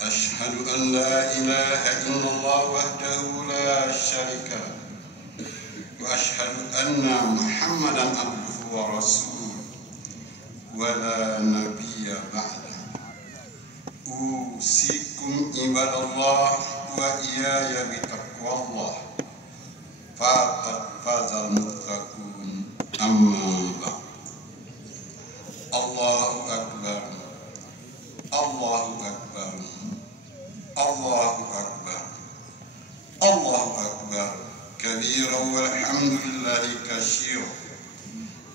أشهد أن لا إله إلا الله وحده لا شريك له وأشهد أن محمدا عبده ورسوله ولا نبي بعده أوصيكم عباد الله وإياي بتقوى الله فقد فاز المتقون أما بعد الله أكبر الله أكبر الله أكبر الله أكبر كبيرا والحمد لله كثيرا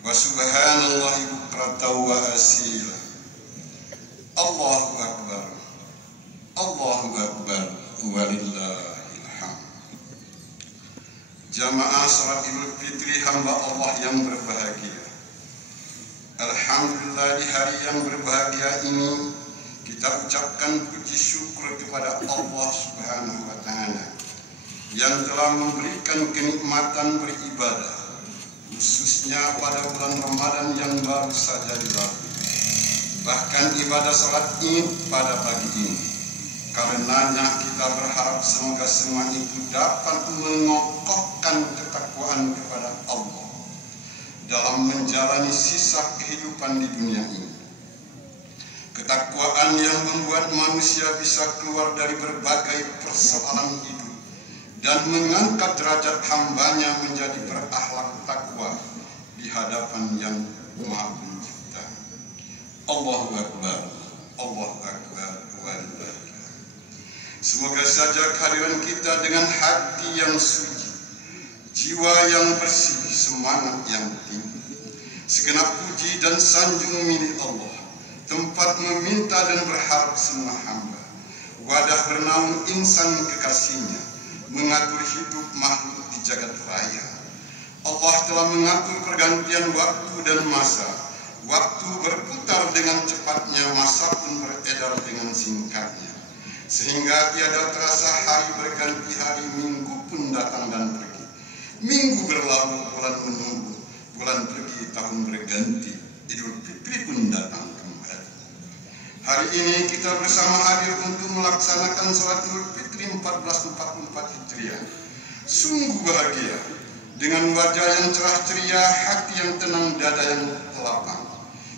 وسبحان الله بكرة وأصيلا الله أكبر الله أكبر ولله الحمد. Jamaah salat Idul Fitri hamba Allah yang berbahagia, alhamdulillah di hari yang berbahagia ini kita ucapkan puji syukur kepada Allah Subhanahu wa Ta'ala yang telah memberikan kenikmatan beribadah, khususnya pada bulan Ramadan yang baru saja dilalui. Bahkan ibadah salat Id pada pagi ini. Karenanya kita berharap semoga semua itu dapat mengokohkan ketakwaan kepada Allah dalam menjalani sisa kehidupan di dunia ini. Ketakwaan yang membuat manusia bisa keluar dari berbagai persoalan hidup dan mengangkat derajat hambanya menjadi berakhlak takwa di hadapan yang Maha Pencipta. Allahu Akbar, Allahu Akbar, walillah. Semoga saja kehadiran kita dengan hati yang suci, jiwa yang bersih, semangat yang tinggi, segenap puji dan sanjung milik Allah, tempat meminta dan berharap semua hamba, wadah bernaung insan kekasihnya, mengatur hidup makhluk di jagat raya. Allah telah mengatur pergantian waktu dan masa. Waktu berputar dengan cepatnya, masa pun beredar dengan singkatnya, sehingga tiada terasa hari berganti hari, minggu pun datang dan pergi. Minggu berlalu, bulan menunggu, bulan pergi, tahun berganti, Idul Fitri pun datang kembali. Hari ini kita bersama hadir untuk melaksanakan salat Idul Fitri 1444 Hijriah. Sungguh bahagia, dengan wajah yang cerah ceria, hati yang tenang, dada yang lapang.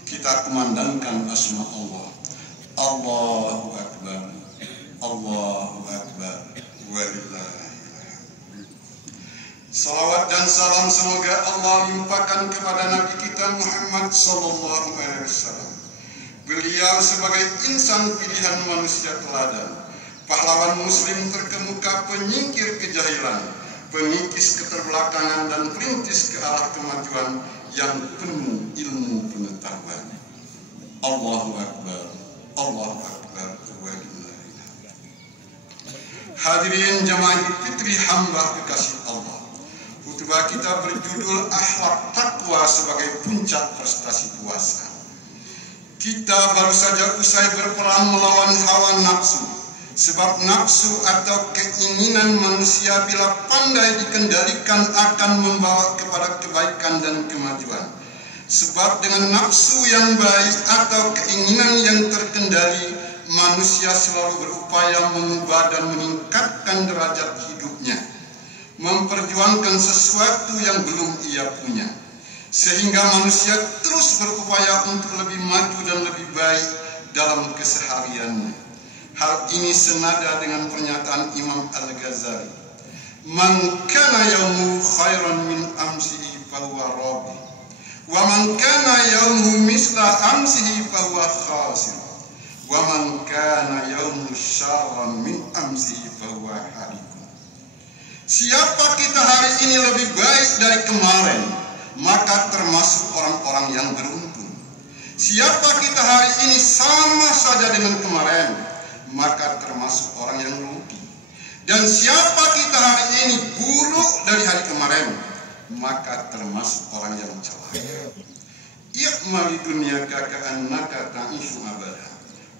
Kita kumandangkan asma Allah. Allahu Akbar, Allahu Akbar, walillahil hamd. Salawat dan salam semoga Allah limpahkan kepada Nabi kita Muhammad sallallahu alaihi wasallam. Beliau sebagai insan pilihan manusia teladan, pahlawan muslim terkemuka, penyingkir kejahilan, pengikis keterbelakangan dan perintis ke arah kemajuan yang penuh ilmu pengetahuan. Allahu Akbar, Allahu Akbar, walillahil hamd. Hadirin jamaah Idul Fitri hamba kekasih Allah, khutbah kita berjudul akhlak takwa sebagai puncak prestasi puasa. Kita baru saja usai berperang melawan hawa nafsu, sebab nafsu atau keinginan manusia bila pandai dikendalikan akan membawa kepada kebaikan dan kemajuan. Sebab dengan nafsu yang baik atau keinginan yang terkendali, manusia selalu berupaya mengubah dan meningkatkan derajat hidupnya, memperjuangkan sesuatu yang belum ia punya, sehingga manusia terus berupaya untuk lebih maju dan lebih baik dalam kesehariannya. Hal ini senada dengan pernyataan Imam Al-Ghazali, "Man kana yaumu khairan min amsihi fahuwa rabi, wa man kana yaumu misla amsihi fahuwa khasir, wa man kana yaumu syarran min amsihi fahuwa halikun." Siapa kita hari ini lebih baik dari kemarin, maka termasuk orang-orang yang beruntung. Siapa kita hari ini sama saja dengan kemarin, maka termasuk orang yang rugi. Dan siapa kita hari ini buruk dari hari kemarin, maka termasuk orang yang celaka. I'mali dunyaka ka'annaka ta'ishu abada,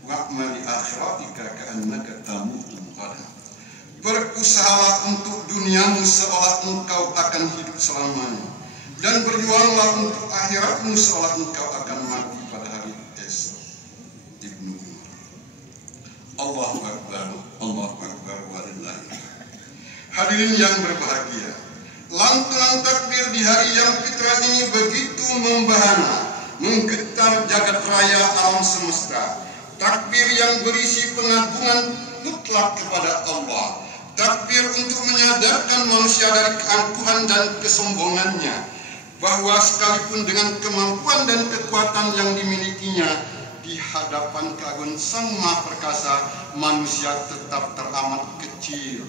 wa'mali akhiratika ka'annaka tamutu qada. Berusahalah untuk duniamu seolah engkau akan hidup selamanya, dan berjuanglah untuk akhiratmu seolah engkau akan mati pada hari esok. Ibnu Umar. Allahu Akbar, Allahu Akbar, walillahil. Hadirin yang berbahagia, lantunan takbir di hari yang fitrah ini begitu membahana, menggetar jagat raya alam semesta. Takbir yang berisi pengagungan mutlak kepada Allah. Takbir untuk menyadarkan manusia dari keangkuhan dan kesombongannya, bahwa sekalipun dengan kemampuan dan kekuatan yang dimilikinya, di hadapan keagungan Sang Maha Perkasa, manusia tetap teramat kecil,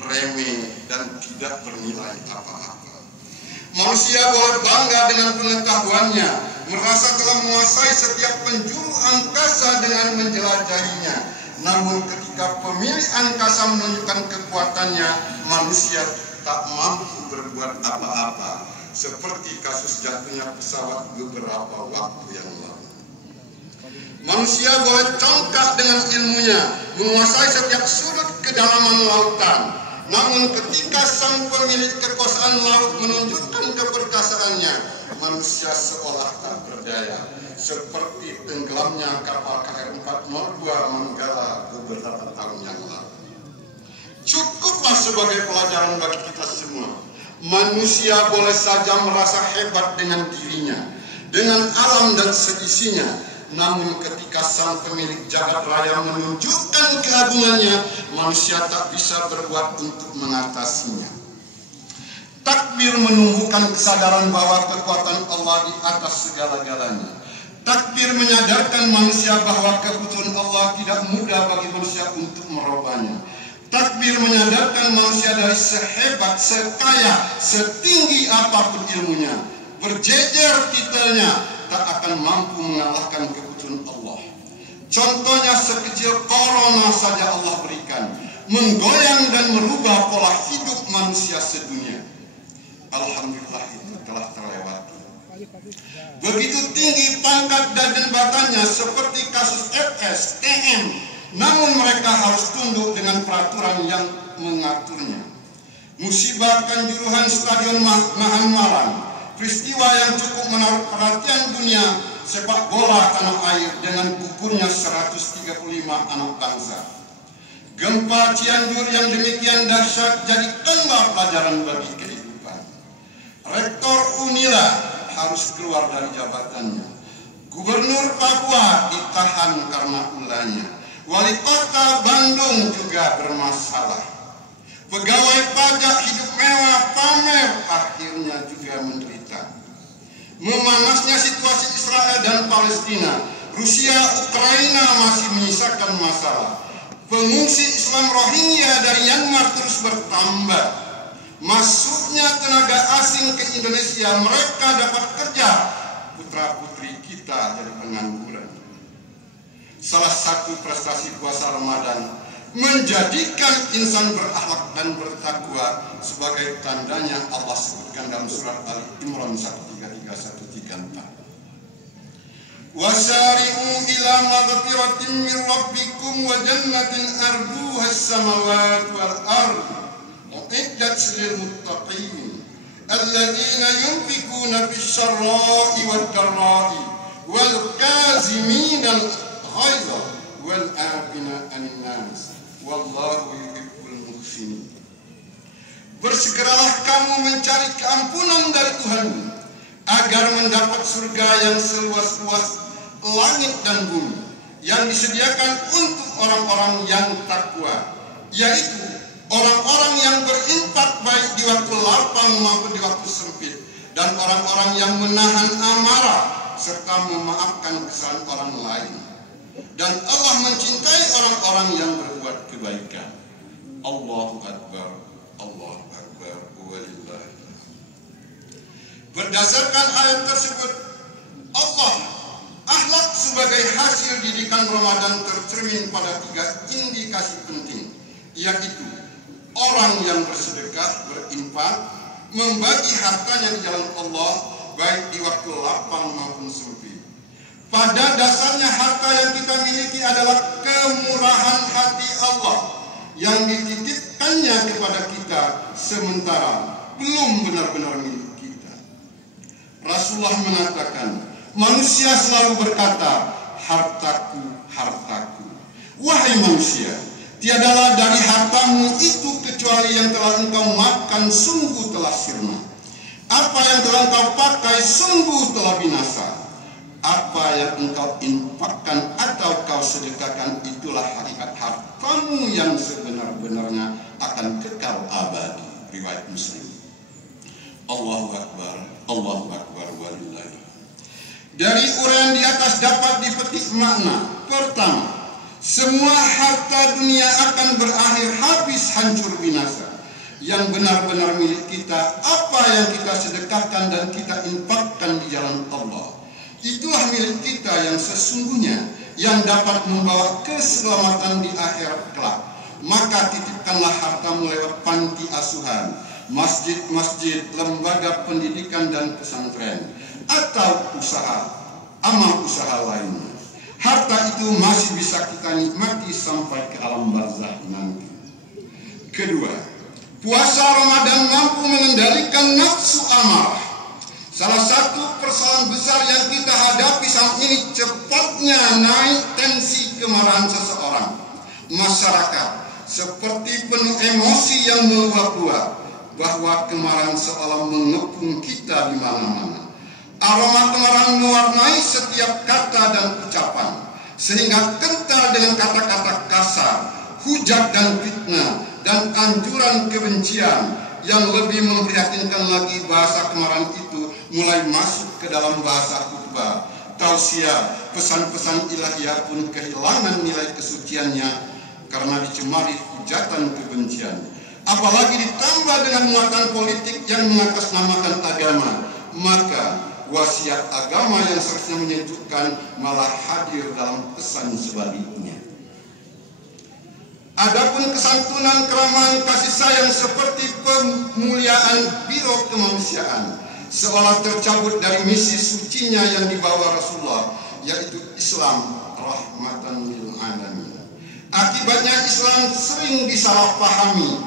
remeh, dan tidak bernilai apa-apa. Manusia boleh bangga dengan pengetahuannya, merasa telah menguasai setiap penjuru angkasa dengan menjelajahinya. Namun ketika pemilik angkasa menunjukkan kekuatannya, manusia tak mampu berbuat apa-apa, seperti kasus jatuhnya pesawat beberapa waktu yang lalu. Manusia boleh congkak dengan ilmunya, menguasai setiap sudut kedalaman lautan. Namun ketika sang pemilik kekuasaan laut menunjukkan keperkasaannya, manusia seolah tak berdaya, seperti tenggelamnya kapal KR 402 Manggala beberapa tahun yang lalu. Cukuplah sebagai pelajaran bagi kita semua. Manusia boleh saja merasa hebat dengan dirinya, dengan alam dan seisinya. Namun ketika sang pemilik jagat raya menunjukkan keagungannya, manusia tak bisa berbuat untuk mengatasinya. Takbir menumbuhkan kesadaran bahwa kekuatan Allah di atas segala-galanya. Takbir menyadarkan manusia bahwa kebutuhan Allah tidak mudah bagi manusia untuk merubahnya. Takbir menyadarkan manusia dari sehebat, sekaya, setinggi apapun ilmunya, berjejer titelnya, tak akan mampu mengalahkan kebutuhan Allah. Contohnya sekecil corona saja Allah berikan, menggoyang dan merubah pola hidup manusia sedunia. Alhamdulillah itu telah terlewati. Begitu tinggi pangkat dan jabatannya seperti kasus FS, TM, namun mereka harus tunduk dengan peraturan yang mengaturnya. Musibah Kanjuruhan Stadion Mahan Malang, peristiwa yang cukup menaruh perhatian dunia sepak bola tanah air dengan gugurnya 135 anak bangsa. Gempa Cianjur yang demikian dahsyat jadikanlah pelajaran bagi kehidupan. Rektor Unila harus keluar dari jabatannya. Gubernur Papua ditahan karena ulahnya. Wali kota Bandung juga bermasalah. Pegawai pajak hidup mewah pamer, akhirnya juga menderita. Memanasnya situasi Israel dan Palestina, Rusia, Ukraina masih menyisakan masalah. Pengungsi Islam Rohingya dari Myanmar terus bertambah. Masuknya tenaga asing ke Indonesia, mereka dapat kerja. Putra-putri kita jadi pengangguran. Salah satu prestasi puasa Ramadan menjadikan insan berakhlak dan bertakwa sebagai tandanya Allah sebutkan dalam surat Ali Imran 133-134. Wasari'u ila maghfiratin min rabbikum wa jannatin arduha as-samawati wal ardh u'iddat lil muttaqin alladzina yunfikuna fis-sarra'i wad dharra'i wal kazimina al-ghaiza wal 'afina 'anil nas wallahu yuhibbul muhsinin. Bersegeralah kamu mencari keampunan dari Tuhanmu agar mendapat surga yang seluas-luas langit dan bumi yang disediakan untuk orang-orang yang takwa, yaitu orang-orang yang berinfak baik di waktu lapang maupun di waktu sempit, dan orang-orang yang menahan amarah serta memaafkan kesalahan orang lain. Dan Allah mencintai orang-orang yang berbuat kebaikan. Allahu Akbar, Allahu Akbar, walillah. Berdasarkan ayat tersebut, akhlak sebagai hasil didikan Ramadan tercermin pada 3 indikasi penting, yaitu orang yang bersedekah, berinfak, membagi hartanya di jalan Allah, baik di waktu lapang maupun sempit. Pada dasarnya harta yang kita miliki adalah kemurahan hati Allah yang dititipkannya kepada kita sementara belum benar-benar milik kita. Rasulullah mengatakan, manusia selalu berkata, hartaku, hartaku. Wahai manusia, tiadalah dari hartamu itu kecuali yang telah engkau makan sungguh telah sirna. Apa yang telah engkau pakai sungguh telah binasa. Apa yang engkau infakkan atau kau sedekahkan itulah hakikat hartamu yang sebenar-benarnya akan kekal abadi. Riwayat Muslim. Allahu Akbar, Allahu Akbar walillahi. Dari uraian di atas dapat dipetik makna. Pertama, semua harta dunia akan berakhir habis hancur binasa. Yang benar-benar milik kita, apa yang kita sedekahkan dan kita infakkan di jalan Allah, itulah milik kita yang sesungguhnya, yang dapat membawa keselamatan di akhirat kelak. Maka titipkanlah hartamu lewat panti asuhan, masjid-masjid, lembaga pendidikan dan pesantren, atau amal usaha lainnya. Harta itu masih bisa kita nikmati sampai ke alam barzakh nanti. Kedua, puasa Ramadan mampu mengendalikan nafsu amarah. Salah satu persoalan besar yang kita hadapi saat ini cepatnya naik tensi kemarahan seseorang. Masyarakat seperti penuh emosi yang meluap-luap, bahwa kemarahan seolah mengepung kita di mana-mana. Aroma kemarahan mewarnai setiap kata dan ucapan, sehingga kental dengan kata-kata kasar, hujat dan fitnah, dan anjuran kebencian. Yang lebih memprihatinkan lagi, bahasa kemarahan itu mulai masuk ke dalam bahasa khutbah, tausiah, pesan-pesan ilahiyah pun kehilangan nilai kesuciannya karena dicemari hujatan kebencian. Apalagi ditambah dengan muatan politik yang mengatasnamakan agama, maka wasiat agama yang seharusnya menyejukkan malah hadir dalam pesan sebaliknya. Adapun kesantunan, keramahan, kasih sayang seperti pemuliaan biro kemanusiaan seolah tercabut dari misi sucinya yang dibawa Rasulullah, yaitu Islam rahmatan lil alamin. Akibatnya Islam sering disalahpahami,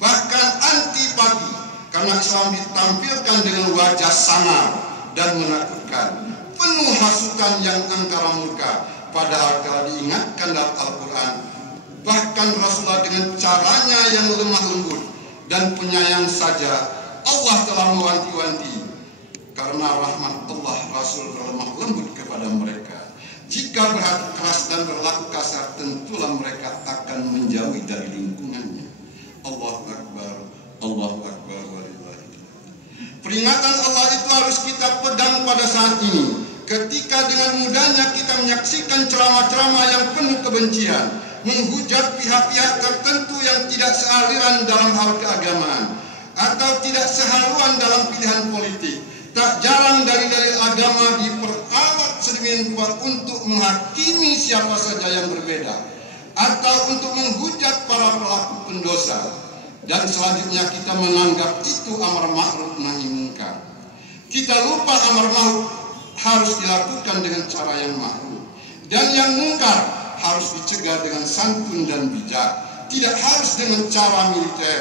bahkan antipati, karena Islam ditampilkan dengan wajah sangar dan menakutkan, penuh hasutan yang angkara murka. Padahal kalau diingatkan dalam Al-Quran, bahkan Rasulullah dengan caranya yang lemah lembut dan penyayang saja, Allah telah mewanti-wanti. Karena rahmat Allah, Rasul berlemah lembut kepada mereka. Jika berhati keras dan berlaku kasar, tentulah mereka akan menjauhi dari lingkungannya. Allahu Akbar, Allahu Akbar walillahi. Peringatan Allah itu harus kita pegang pada saat ini, ketika dengan mudahnya kita menyaksikan ceramah-ceramah yang penuh kebencian, menghujat pihak-pihak tertentu yang tidak sealiran dalam hal keagamaan atau tidak sehaluan dalam pilihan politik. Tak jarang dalil-dalil agama diperalat sedemikian rupa untuk menghakimi siapa saja yang berbeda atau untuk menghujat para pelaku pendosa. Dan selanjutnya kita menganggap itu amar ma'ruf nahi munkar. Kita lupa amar ma'ruf harus dilakukan dengan cara yang ma'ruf, dan yang munkar harus dicegah dengan santun dan bijak, tidak harus dengan cara militer.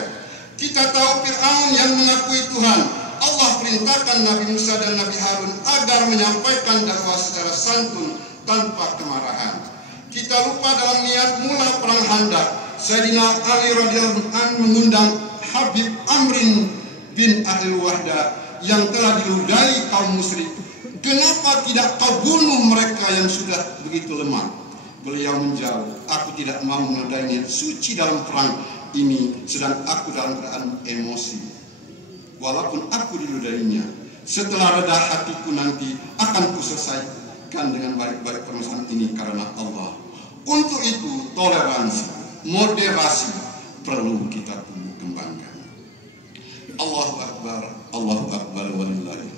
Kita tahu Fir'aun yang mengakui Tuhan, Allah perintahkan Nabi Musa dan Nabi Harun agar menyampaikan dakwah secara santun tanpa kemarahan. Kita lupa dalam niat mula perang Khandaq, Sayyidina Ali radhiyallahu anhu mengundang Habib Amrin bin Ahlul Wahdah yang telah diludahi kaum musyrik. Kenapa tidak kau bunuh mereka yang sudah begitu lemah? Beliau menjawab, aku tidak mau menodai niat suci dalam perang ini, sedang aku dalam keadaan emosi. Walaupun aku diludainya, setelah reda hatiku nanti akan kuselesaikan dengan baik-baik permasalahan ini karena Allah. Untuk itu toleransi, moderasi perlu kita tumbuh kembangkan. Allahu Akbar, Allahu Akbar walillahi.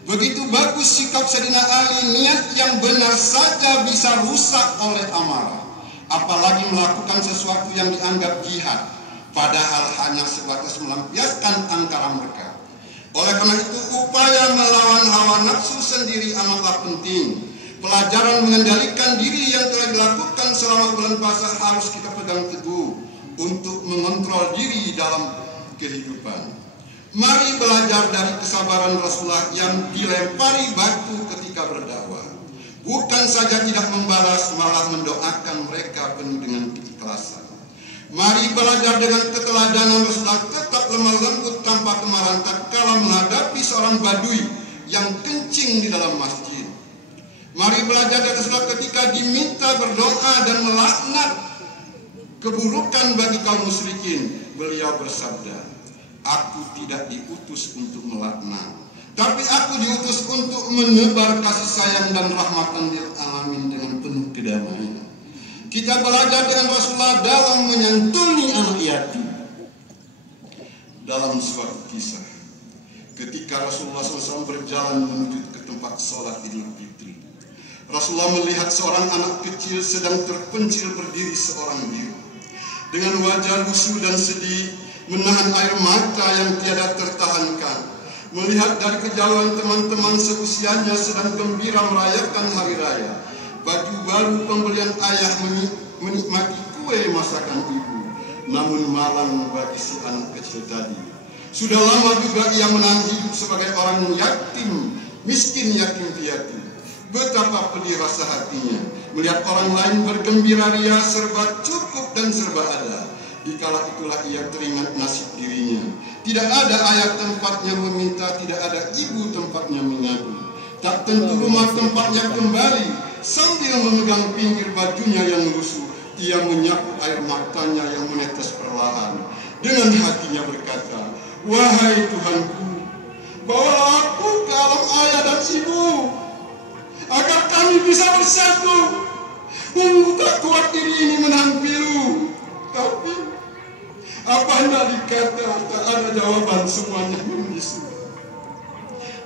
Begitu bagus sikap Sayyidina Ali, niat yang benar saja bisa rusak oleh amarah, apalagi melakukan sesuatu yang dianggap jihad, padahal hanya sebatas melampiaskan angkara mereka. Oleh karena itu, upaya melawan hawa nafsu sendiri amatlah penting. Pelajaran mengendalikan diri yang telah dilakukan selama bulan puasa harus kita pegang teguh untuk mengontrol diri dalam kehidupan. Mari belajar dari kesabaran Rasulullah yang dilempari batu ketika berdakwah. Bukan saja tidak membalas, malah mendoakan mereka penuh dengan keikhlasan. Mari belajar dengan keteladanan Rasulullah tetap lemah lembut tanpa kemarahan tatkala menghadapi seorang badui yang kencing di dalam masjid. Mari belajar dari Rasulullah ketika diminta berdoa dan melaknat keburukan bagi kaum musyrikin. Beliau bersabda, "Aku tidak diutus untuk melaknat, tapi aku diutus untuk menebar kasih sayang dan rahmatan lil alamin dengan penuh kedamaian." Kita belajar dengan Rasulullah dalam menyantuni anak yatim. Dalam suatu kisah, ketika Rasulullah SAW berjalan menuju ke tempat sholat Idul Fitri, Rasulullah melihat seorang anak kecil sedang terpencil berdiri seorang diri. Dengan wajah lusuh dan sedih, menahan air mata yang tiada tertahankan. Melihat dari kejauhan teman-teman seusianya sedang gembira merayakan hari raya. Baju baru pembelian ayah menikmati kue masakan ibu. Namun malang bagi si anak kecil tadi. Sudah lama juga ia menahan hidup sebagai orang yatim, miskin yatim piatu. Betapa pedih rasa hatinya melihat orang lain bergembira ria, serba cukup dan serba ada. Dikala itulah ia teringat nasib dirinya. Tidak ada ayah tempatnya meminta, tidak ada ibu tempatnya mengadu. Tak tentu rumah tempatnya kembali. Sambil memegang pinggir bajunya yang lusuh, ia menyapu air matanya yang menetes perlahan. Dengan hatinya berkata, "Wahai Tuhanku, bawalah aku ke alam ayah dan ibu, agar kami bisa bersatu. Tak kuat diri ini menahan pilu." Tapi apa hendak dikata, tak ada jawaban, semuanya membisu.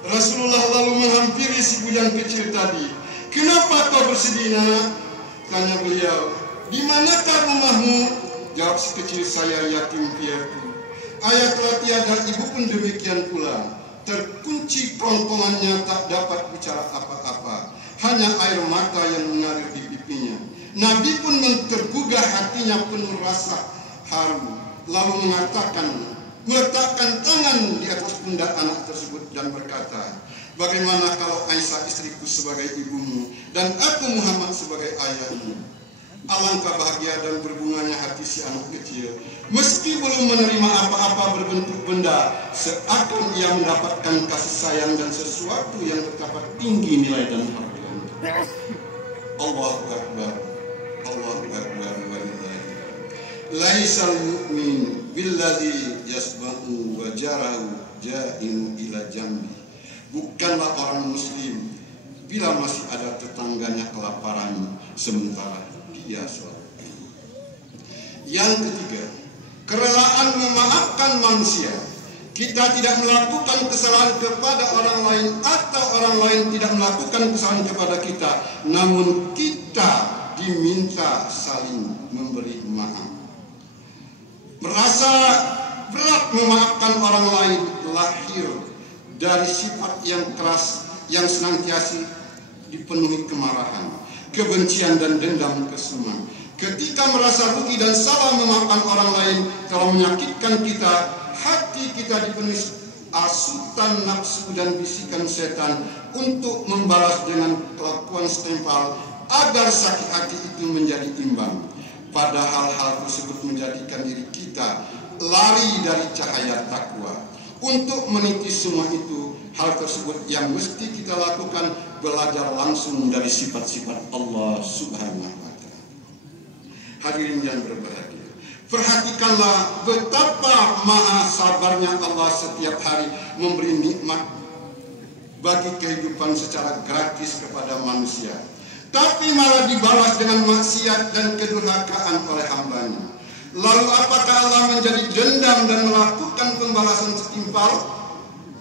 Rasulullah lalu menghampiri si bujang kecil tadi. "Kenapa kau bersedih, nak?" tanya beliau. "Di manakah rumahmu?" Jawab si kecil, "Saya yatim piatu. Ayah telah tiada, ibu pun demikian pula. Terkunci kerongkongannya, tak dapat bicara apa-apa. Hanya air mata yang mengalir di pipinya." Nabi pun tergugah, hatinya penuh rasa haru. Lalu meletakkan tangan di atas pundak anak tersebut dan berkata, "Bagaimana kalau Aisyah istriku sebagai ibumu dan aku Muhammad sebagai ayahmu?" Alangkah bahagia dan berbunganya hati si anak kecil. Meski belum menerima apa-apa berbentuk benda, seakan ia mendapatkan kasih sayang dan sesuatu yang betapa tinggi nilai dan harganya. Allahu Akbar, Allahu Akbar walillahi. Laisal mu'min billadzi yasba'u wa jarahu ja'in ila jambi. Bukanlah orang muslim bila masih ada tetangganya kelaparan sementara dia sholat. Yang ketiga, kerelaan memaafkan manusia. Kita tidak melakukan kesalahan kepada orang lain atau orang lain tidak melakukan kesalahan kepada kita, namun kita diminta saling memberi maaf. Merasa berat memaafkan orang lain lahir dari sifat yang keras yang senantiasa dipenuhi kemarahan, kebencian dan dendam kesumat. Ketika merasa rugi dan salah memaafkan orang lain telah menyakitkan kita, hati kita dipenuhi asutan nafsu dan bisikan setan untuk membalas dengan kelakuan setempal agar sakit hati itu menjadi imbang. Padahal hal tersebut menjadikan diri kita lari dari cahaya takwa. Untuk meniti semua itu, hal tersebut yang mesti kita lakukan belajar langsung dari sifat-sifat Allah Subhanahu wa Ta'ala. Hadirin yang berbahagia, perhatikanlah betapa maha sabarnya Allah setiap hari memberi nikmat bagi kehidupan secara gratis kepada manusia, tapi malah dibalas dengan maksiat dan kedurhakaan oleh hambanya. Lalu apakah Allah menjadi dendam dan melakukan pembalasan setimpal?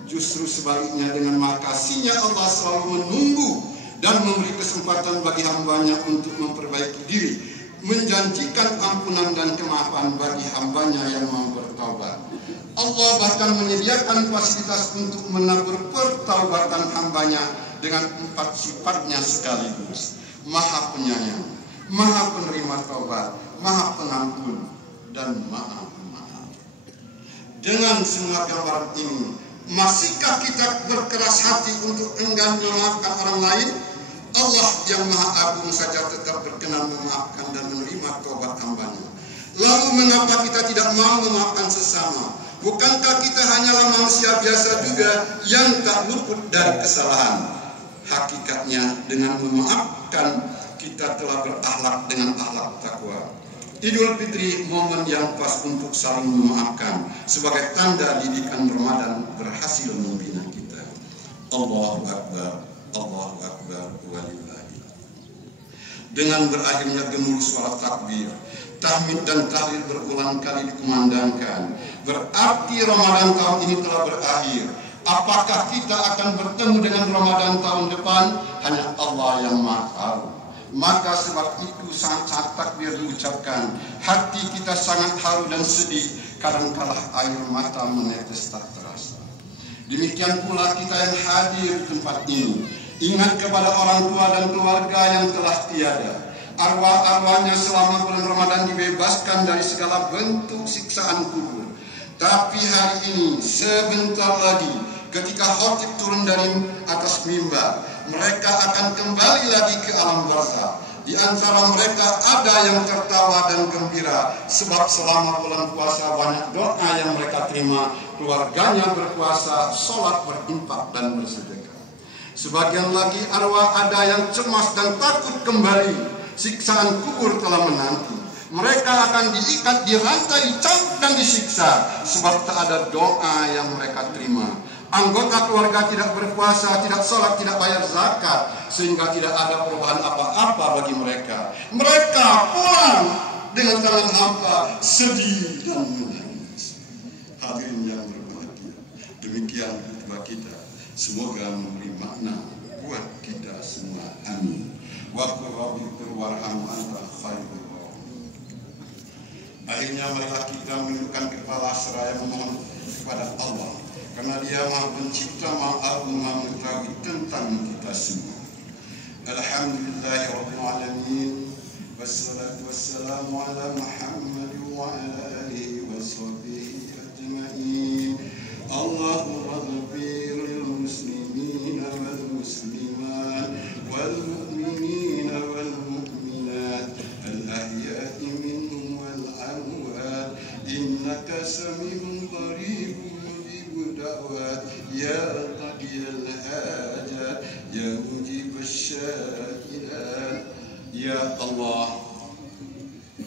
Justru sebaliknya, dengan makasihnya Allah selalu menunggu dan memberi kesempatan bagi hambanya untuk memperbaiki diri, menjanjikan ampunan dan kemaafan bagi hambanya yang mau bertaubat. Allah bahkan menyediakan fasilitas untuk menabur pertaubatan hambanya dengan 4 sifatnya sekaligus: Maha Penyayang, Maha Penerima Taubat, Maha Pengampun, dan Maha Pemaaf. Dengan semua gambaran ini, masihkah kita berkeras hati untuk enggan memaafkan orang lain? Allah yang Maha Agung saja tetap berkenan memaafkan dan menerima taubat hambanya. Lalu mengapa kita tidak mau memaafkan sesama? Bukankah kita hanyalah manusia biasa juga yang tak luput dari kesalahan? Hakikatnya dengan memaafkan kita telah berakhlak dengan akhlak takwa. Idul Fitri momen yang pas untuk saling memaafkan sebagai tanda didikan Ramadan berhasil membina kita. Allahu Akbar, Allahu Akbar, walillahi. Dengan berakhirnya gemuruh suara takbir, tahmid dan tahlil berulang kali dikumandangkan, berarti Ramadan tahun ini telah berakhir. Apakah kita akan bertemu dengan Ramadan tahun depan? Hanya Allah yang Maha tahu. Maka sebab itu saat takbir diucapkan, hati kita sangat haru dan sedih, kadangkala air mata menetes tak terasa. Demikian pula kita yang hadir di tempat ini, ingat kepada orang tua dan keluarga yang telah tiada. Arwah-arwahnya selama bulan Ramadan dibebaskan dari segala bentuk siksaan kubur. Tapi hari ini, sebentar lagi, ketika khotib turun dari atas mimbar, mereka akan kembali lagi ke alam barzakh. Di antara mereka ada yang tertawa dan gembira, sebab selama bulan puasa banyak doa yang mereka terima. Keluarganya berpuasa, sholat, berinfak dan bersedekah. Sebagian lagi arwah ada yang cemas dan takut kembali. Siksaan kubur telah menanti. Mereka akan diikat di rantai, dicambuk dan disiksa, sebab tak ada doa yang mereka terima. Anggota keluarga tidak berpuasa, tidak sholat, tidak bayar zakat, sehingga tidak ada perubahan apa-apa bagi mereka. Mereka pulang dengan tangan hampa, sedih dan menangis. Hadirin yang berbahagia, demikian khutbah kita. Semoga memberi makna buat kita semua. Amin. Wa qur rabbighfir warham anta khairur rahimin. Akhirnya marilah kita menundukkan kepala seraya memohon kepada Allah, karena Dia Maha Pencipta, Maha Agung, Maha Mengetahui tentang kita semua. Alhamdulillahirabbil alamin. Wassalatu wassalamu ala Muhammad wa ala alihi washabihi ajma'in. Allahumma ighfir lil muslimin wal muslimat wal mu'minin wal mu'minat al ahya'i minhum wal amwat innaka sami'un qaribun da'wat ya qadiyal hajat ya mujib asya'ilat. Ya Allah,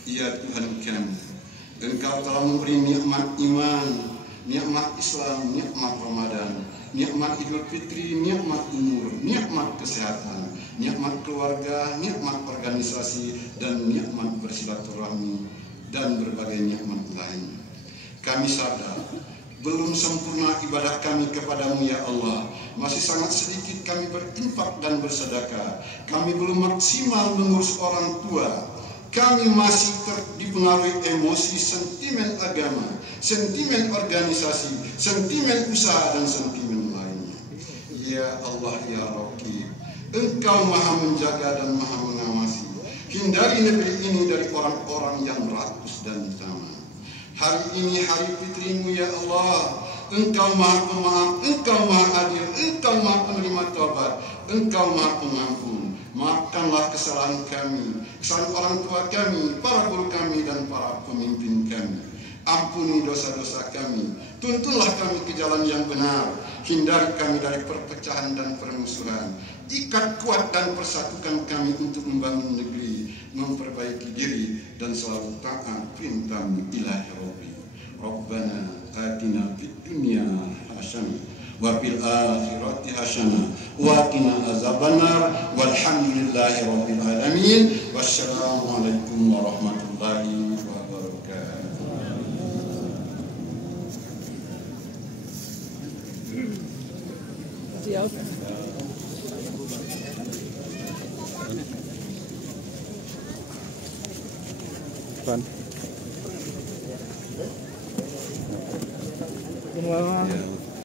ya Tuhan kami, Engkau telah memberi nikmat iman, nikmat Islam, nikmat Ramadan, nikmat Idul Fitri, nikmat umur, nikmat kesehatan, nikmat keluarga, nikmat organisasi, dan nikmat bersilaturahmi, dan berbagai nikmat lain. Kami sadar belum sempurna ibadah kami kepadamu ya Allah. Masih sangat sedikit kami berinfak dan bersedekah. Kami belum maksimal mengurus orang tua. Kami masih dipengaruhi emosi, sentimen agama, sentimen organisasi, sentimen usaha, dan sentimen lainnya. Ya Allah, ya Rabbib, Engkau Maha menjaga dan Maha mengawasi. Hindari negeri ini dari orang-orang yang rakus dan tamak. Hari ini hari fitrimu ya Allah. Engkau Maha Pemaaf, Engkau Maha Adil, Engkau Maha Penerima Taubat, Engkau Maha Pengampun. Maafkanlah kesalahan kami, kesalahan orang tua kami, para guru kami, dan para pemimpin kami. Ampuni dosa-dosa kami, tuntunlah kami ke jalan yang benar. Hindari kami dari perpecahan dan permusuhan. Ikat kuat dan persatukan kami untuk membangun negeri, memperbaiki diri, dan selalu taat perintah-Mu ilahi Rabbi. Rabbana atina fid dunya hasanah wa fil akhirati hasanah wa qina azabannar walhamdulillahi rabbil alamin. Wassalamualaikum warahmatullahi wabarakatuh. Siap. Pan.